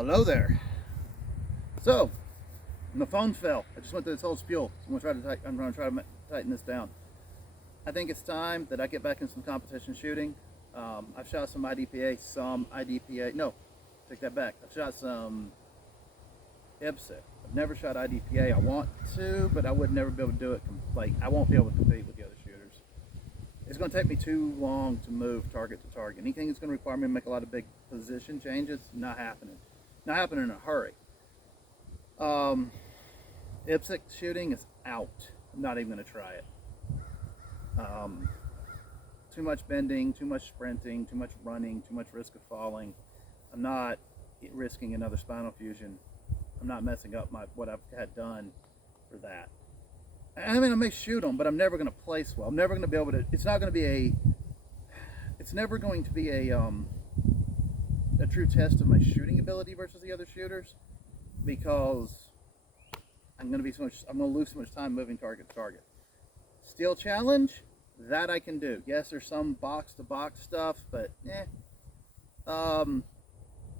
Hello there. So, my phone fell. I just went through this whole spiel. So I'm going to try to tighten this down. I think it's time that I get back in some competition shooting. I've shot some IDPA. No, take that back. I've shot some IPSC. I've never shot IDPA. I want to, but I would never be able to do it. Like, I won't be able to compete with the other shooters. It's going to take me too long to move target to target. Anything that's going to require me to make a lot of big position changes, not happening. Not happening in a hurry. IPSC shooting is out. I'm not even going to try it. Too much bending, too much sprinting, too much running, too much risk of falling. I'm not risking another spinal fusion. I'm not messing up what I've had done for that. I mean, I may shoot them, but I'm never going to place well. I'm never going to be able to. It's not going to be It's never going to be a true test of my shooting ability versus the other shooters, because I'm going to lose so much time moving target to target. Steel challenge, that I can do. Yes, there's some box to box stuff, but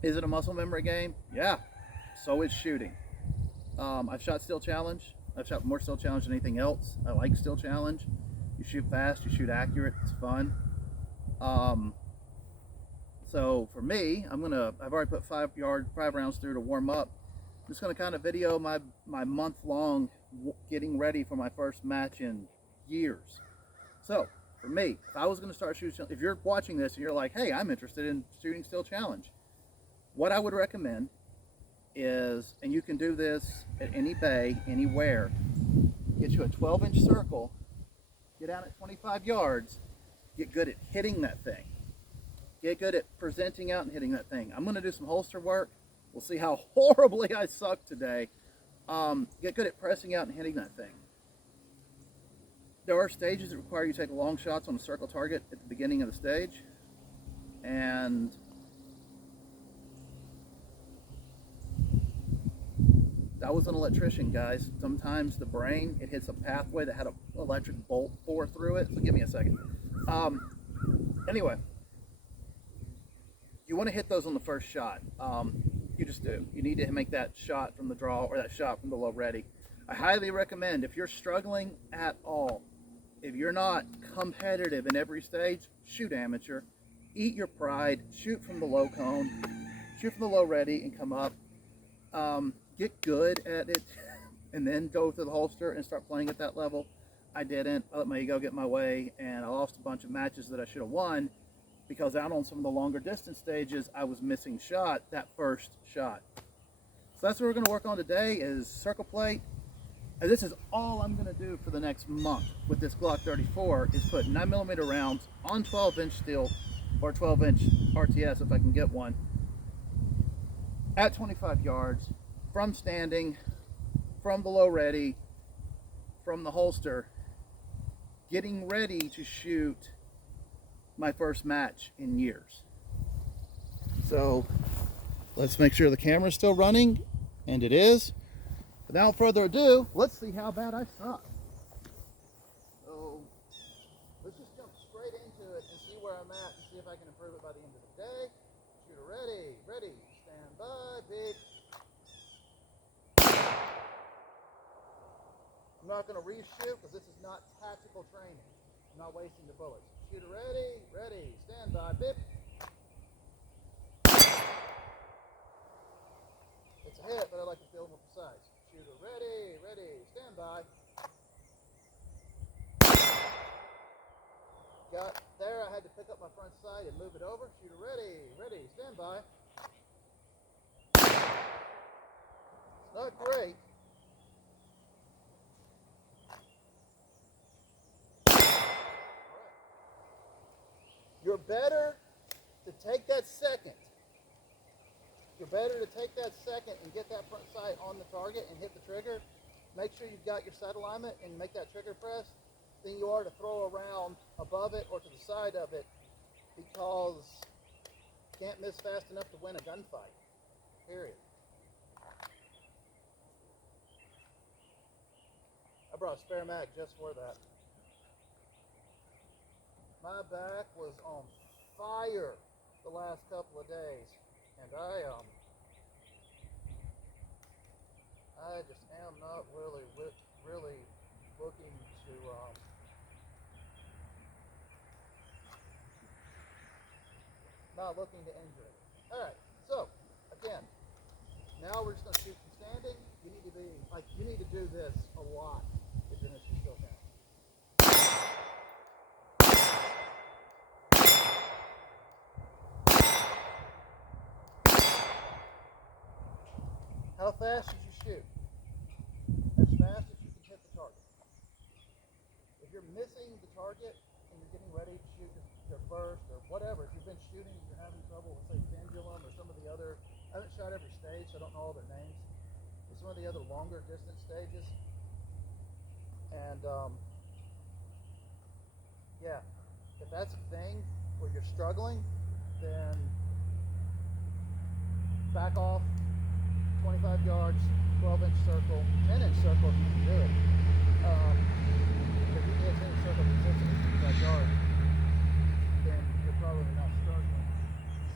is it a muscle memory game? Yeah. So is shooting. I've shot steel challenge. I've shot more steel challenge than anything else. I like steel challenge. You shoot fast, you shoot accurate, it's fun. So for me, I've already put 5 rounds through to warm up. I'm just gonna kind of video my month-long getting ready for my first match in years. So for me, if I was gonna start shooting, if you're watching this and you're like, hey, I'm interested in shooting steel challenge, what I would recommend is, and you can do this at any bay, anywhere, get you a 12-inch circle, get down at 25 yards, get good at hitting that thing. Get good at presenting out and hitting that thing. I'm going to do some holster work. We'll see how horribly I suck today. Get good at pressing out and hitting that thing. There are stages that require you to take long shots on a circle target at the beginning of the stage. And I was an electrician, guys. Sometimes the brain, it hits a pathway that had an electric bolt bore through it. So give me a second. Anyway, you want to hit those on the first shot. You just do. You need to make that shot from the draw or that shot from the low ready. I highly recommend, if you're struggling at all, if you're not competitive in every stage, shoot amateur. Eat your pride. Shoot from the low cone. Shoot from the low ready and come up. Get good at it and then go to the holster and start playing at that level. I didn't. I let my ego get in my way, and I lost a bunch of matches that I should have won because out on some of the longer distance stages, I was missing that first shot. So that's what we're going to work on today is circle plate. And this is all I'm going to do for the next month with this Glock 34 is put 9mm rounds on 12-inch steel or 12-inch RTS if I can get one at 25 yards from standing, from the low ready, from the holster, getting ready to shoot my first match in years. So let's make sure the camera's still running, and it is. Without further ado, let's see how bad I suck. So let's just jump straight into it and see where I'm at and see if I can improve it by the end of the day. Shooter ready, stand by, big. I'm not going to reshoot because this is not tactical training. I'm not wasting the bullets. Shooter ready, stand by, bip. It's a hit, but I like to feel more precise. Shooter ready, stand by. Got there, I had to pick up my front sight and move it over. Shooter ready, stand by. It's not great. You're better to take that second. You're better to take that second and get that front sight on the target and hit the trigger. Make sure you've got your sight alignment and make that trigger press than you are to throw around above it or to the side of it, because you can't miss fast enough to win a gunfight. Period. I brought a spare mag just for that. My back was on fire the last couple of days, and I just am not really looking to injure it. All right, so again, now we're just going to shoot from standing. You need to be like, you need to do this a lot if you're going to shoot still down. How fast should you shoot? As fast as you can hit the target. If you're missing the target and you're getting ready to shoot your burst or whatever, if you've been shooting and you're having trouble with, say, pendulum or some of the other, I haven't shot every stage, so I don't know all their names. But some of the other longer distance stages. And yeah, if that's a thing where you're struggling, then back off 25 yards, 12-inch circle, 10-inch circle if you can do it. If you can hit 10-inch circle consistently 25 yards, then you're probably not struggling.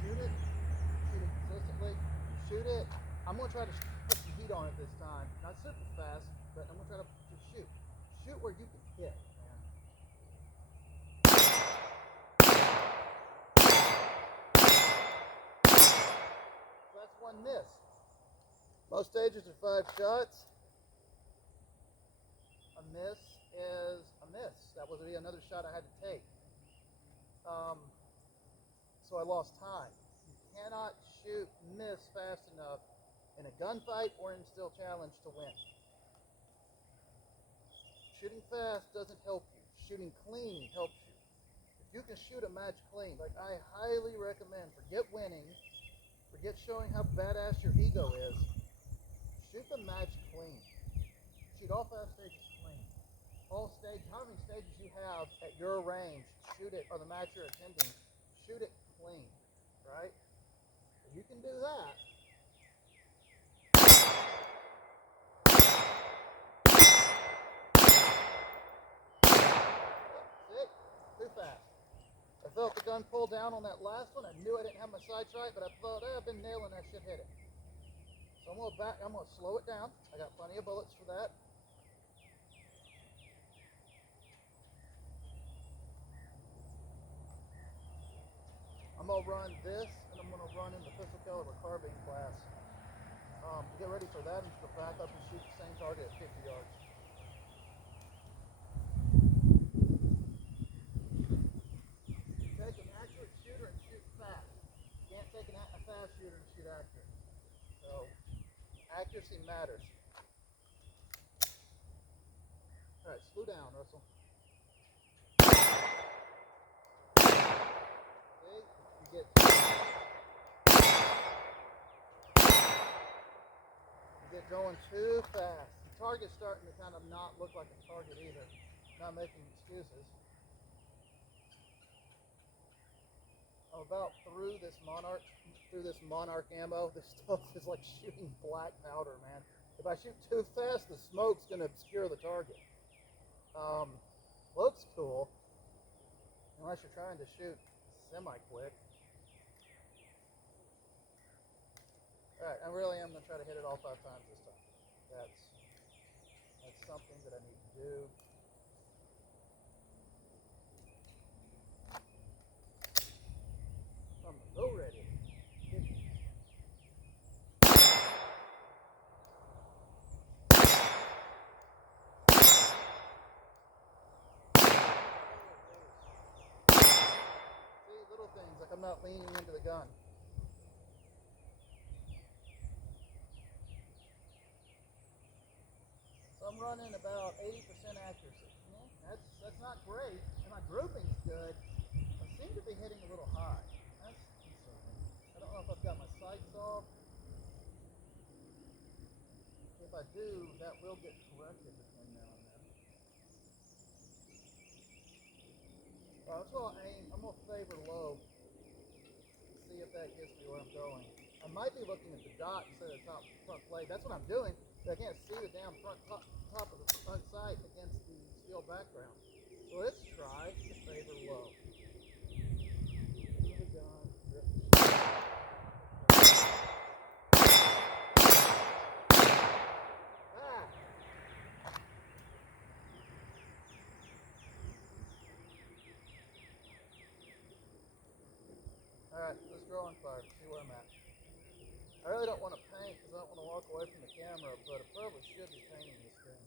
Shoot it consistently, shoot it. I'm going to try to put some heat on it this time. Not super fast, but I'm going to try to just shoot. Shoot where you can hit, man. So that's one miss. Most stages are 5 shots. A miss is a miss. That was another shot I had to take. So I lost time. You cannot miss fast enough in a gunfight or in still challenge to win. Shooting fast doesn't help you. Shooting clean helps you. If you can shoot a match clean, like I highly recommend, forget winning, forget showing how badass your ego is. Shoot the match clean. Shoot all 5 stages clean. All stages, how many stages you have at your range, shoot it, or the match you're attending, shoot it clean, right? If you can do that, see? Too fast. I felt the gun pull down on that last one. I knew I didn't have my sights right, but I thought, I've been nailing that shit, hit it. So I'm gonna slow it down. I got plenty of bullets for that. I'm gonna run this, and I'm gonna run in the pistol caliber carbine class. Get ready for that, and just go back up and shoot the same target at 50 yards. Take an accurate shooter and shoot fast. You can't take a fast shooter and shoot accurate. So accuracy matters. All right, slow down, Russell. See, you get going too fast. The target's starting to kind of not look like a target either. Not making excuses. I'm about through this Monarch ammo. This stuff is like shooting black powder, man. If I shoot too fast, the smoke's gonna obscure the target. Looks cool, unless you're trying to shoot semi-quick. Alright, I really am gonna try to hit it all 5 times this time. That's something that I need to do. I'm go ready. See, little things, like I'm not leaning into the gun. So I'm running about 80% accuracy. Yeah, that's not great, and my grouping's good. I seem to be hitting a little high. That's concerning. I don't know if I've got my sights off. If I do, that will get corrected between now and then. Alright, so I'll aim. I'm going to favor low. See if that gets me where I'm going. I might be looking at the dot instead of the front blade. That's what I'm doing. But I can't see the damn top of the front sight against the steel background. So let's try to favor low. The gun. back. Just drawing fire. See where I'm at. I really don't want to paint because I don't want to walk away from the camera, but I probably should be painting this thing.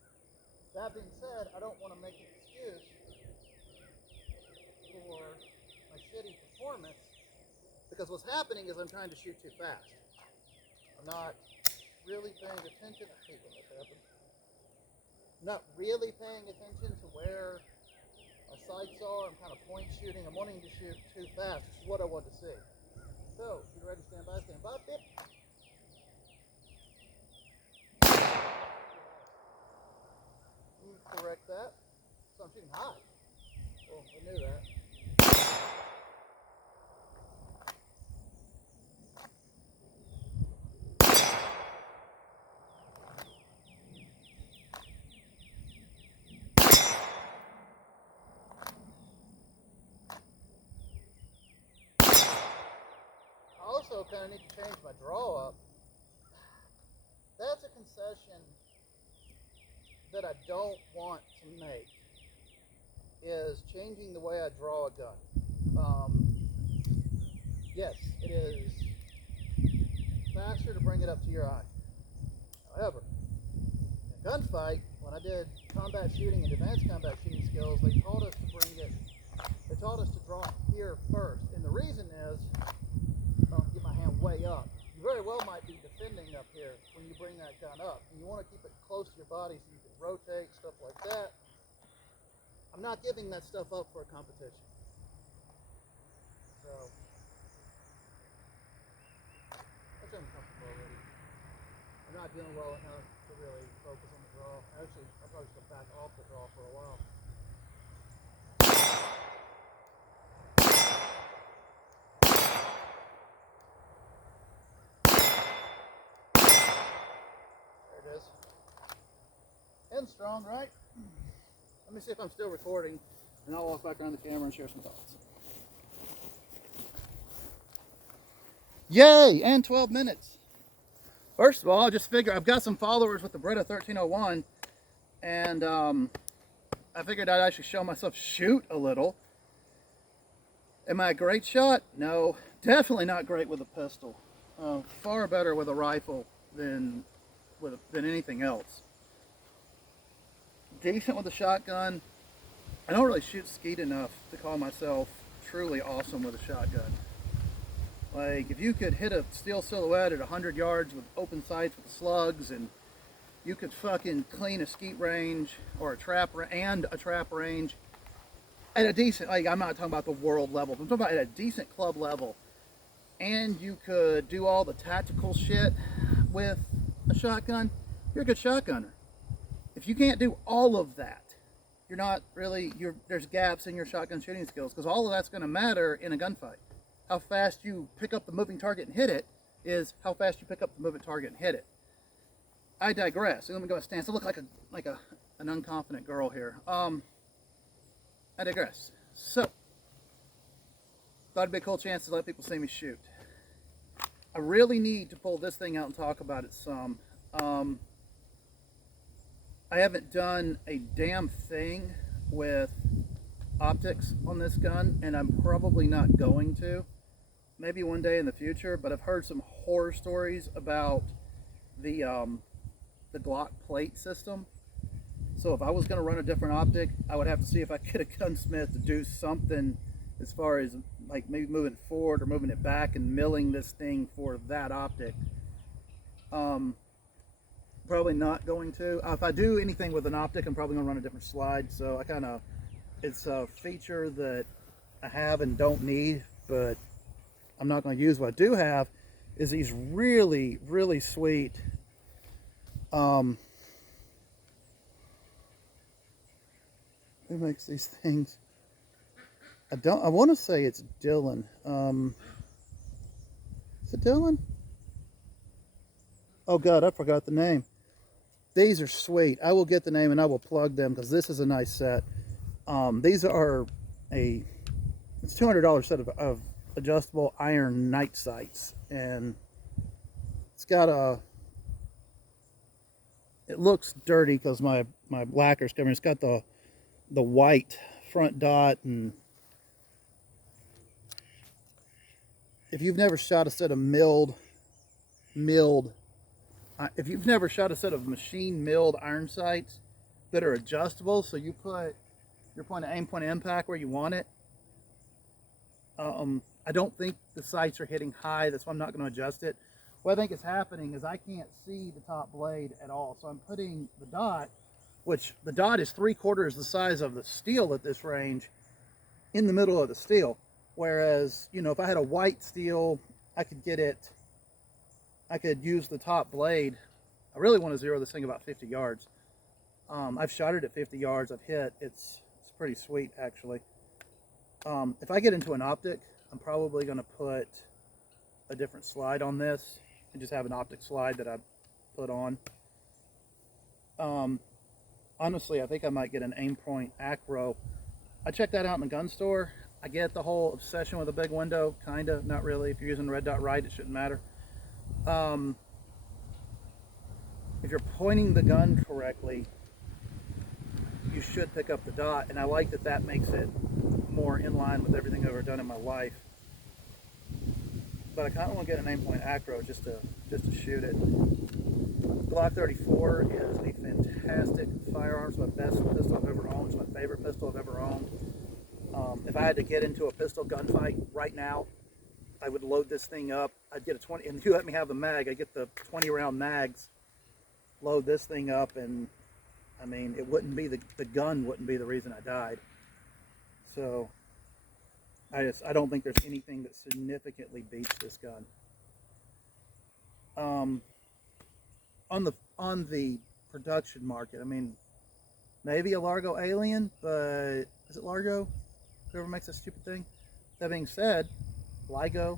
That being said, I don't want to make an excuse for my shitty performance because what's happening is I'm trying to shoot too fast. I'm not really paying attention. I hate when that happens. I'm not really paying attention to where my sights are. I'm kind of point shooting. I'm wanting to shoot too fast. This is what I want to see. So, if you're ready, stand by, bip. Correct that. So I'm shooting high. Well, I knew that. I also kind of need to change my draw up. That's a concession that I don't want to make, is changing the way I draw a gun. Yes, it is faster to bring it up to your eye. However, in a gunfight, when I did combat shooting and advanced combat shooting skills, they taught us to draw here first. And the reason is, I'll get my hand way up. You very well might be defending up here when you bring that gun up. And you want to keep it close to your body so you can rotate, stuff like that. I'm not giving that stuff up for a competition. So, that's uncomfortable already. I'm not doing well enough to really focus on the draw. Actually, I'll probably just go back off the draw for a while. There it is. And strong, right? Let me see if I'm still recording, and I'll walk back around the camera and share some thoughts. Yay! And 12 minutes. First of all, I just figured I've got some followers with the Brita 1301, and I figured I'd actually show myself shoot a little. Am I a great shot? No, definitely not great with a pistol. Far better with a rifle than anything else. Decent with a shotgun. I don't really shoot skeet enough to call myself truly awesome with a shotgun. Like, if you could hit a steel silhouette at 100 yards with open sights with slugs, and you could fucking clean a skeet range or a trap range at a decent, like, I'm not talking about the world level, but I'm talking about at a decent club level, and you could do all the tactical shit with a shotgun, you're a good shotgunner. If you can't do all of that, you're not really, there's gaps in your shotgun shooting skills, because all of that's going to matter in a gunfight. How fast you pick up the moving target and hit it is how fast you pick up the moving target and hit it. I digress. So let me go to stance. I look like an unconfident girl here. I digress. So, thought it'd be a cool chance to let people see me shoot. I really need to pull this thing out and talk about it some. I haven't done a damn thing with optics on this gun, and I'm probably not going to. Maybe one day in the future, but I've heard some horror stories about the Glock plate system. So if I was going to run a different optic, I would have to see if I could get a gunsmith to do something as far as like maybe moving it forward or moving it back and milling this thing for that optic. Probably not going to. If I do anything with an optic, I'm probably going to run a different slide. So it's a feature that I have and don't need, but I'm not going to use. What I do have is these really, really sweet who makes these things? I want to say it's Dylan. Is it Dylan? Oh God, I forgot the name. These are sweet. I will get the name and I will plug them because this is a nice set. These are it's $200 set of adjustable iron night sights, and it's got it looks dirty because my lacquer's covering. It's got the white front dot, and if you've never shot a set of if you've never shot a set of machine milled iron sights that are adjustable, so you put your point of aim, point of impact where you want it. I don't think the sights are hitting high. That's why I'm not going to adjust it. What I think is happening is I can't see the top blade at all. So I'm putting the dot, which the dot is 3/4 the size of the steel at this range, in the middle of the steel. Whereas, you know, if I had a white steel, I could use the top blade. I really want to zero this thing about 50 yards. I've shot it at 50 yards. I've hit. It's pretty sweet, actually. If I get into an optic, I'm probably going to put a different slide on this and just have an optic slide that I put on. Honestly, I think I might get an aim point acro. I checked that out in the gun store. I get the whole obsession with a big window, kind of, not really. If you're using the red dot right, it shouldn't matter. If you're pointing the gun correctly, you should pick up the dot, and I like that that makes it more in line with everything I've ever done in my life. But I kind of want to get an aim point acro just to shoot it. Glock 34 is a fantastic firearm. It's my best pistol I've ever owned. It's my favorite pistol I've ever owned. If I had to get into a pistol gunfight right now, I would load this thing up. I'd get a 20, and if you let me have the mag, I'd get the 20 round mags, load this thing up, and I mean, it wouldn't be the gun wouldn't be the reason I died. So I don't think there's anything that significantly beats this gun. On the production market, I mean, maybe a Largo Alien, but is it Largo? Whoever makes that stupid thing. That being said, LIGO,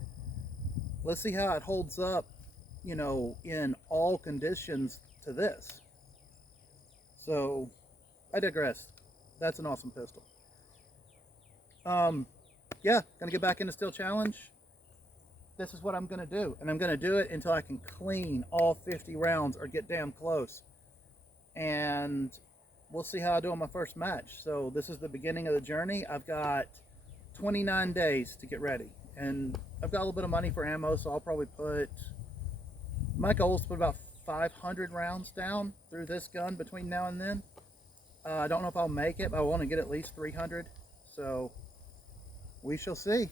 let's see how it holds up, you know, in all conditions to this. So I digress. That's an awesome pistol. Yeah, gonna get back into Steel Challenge. This is what I'm gonna do, and I'm gonna do it until I can clean all 50 rounds or get damn close. And we'll see how I do on my first match. So this is the beginning of the journey. I've got 29 days to get ready, and I've got a little bit of money for ammo, so I'll probably put, my goal is to put about 500 rounds down through this gun between now and then. I don't know if I'll make it, but I want to get at least 300, so we shall see.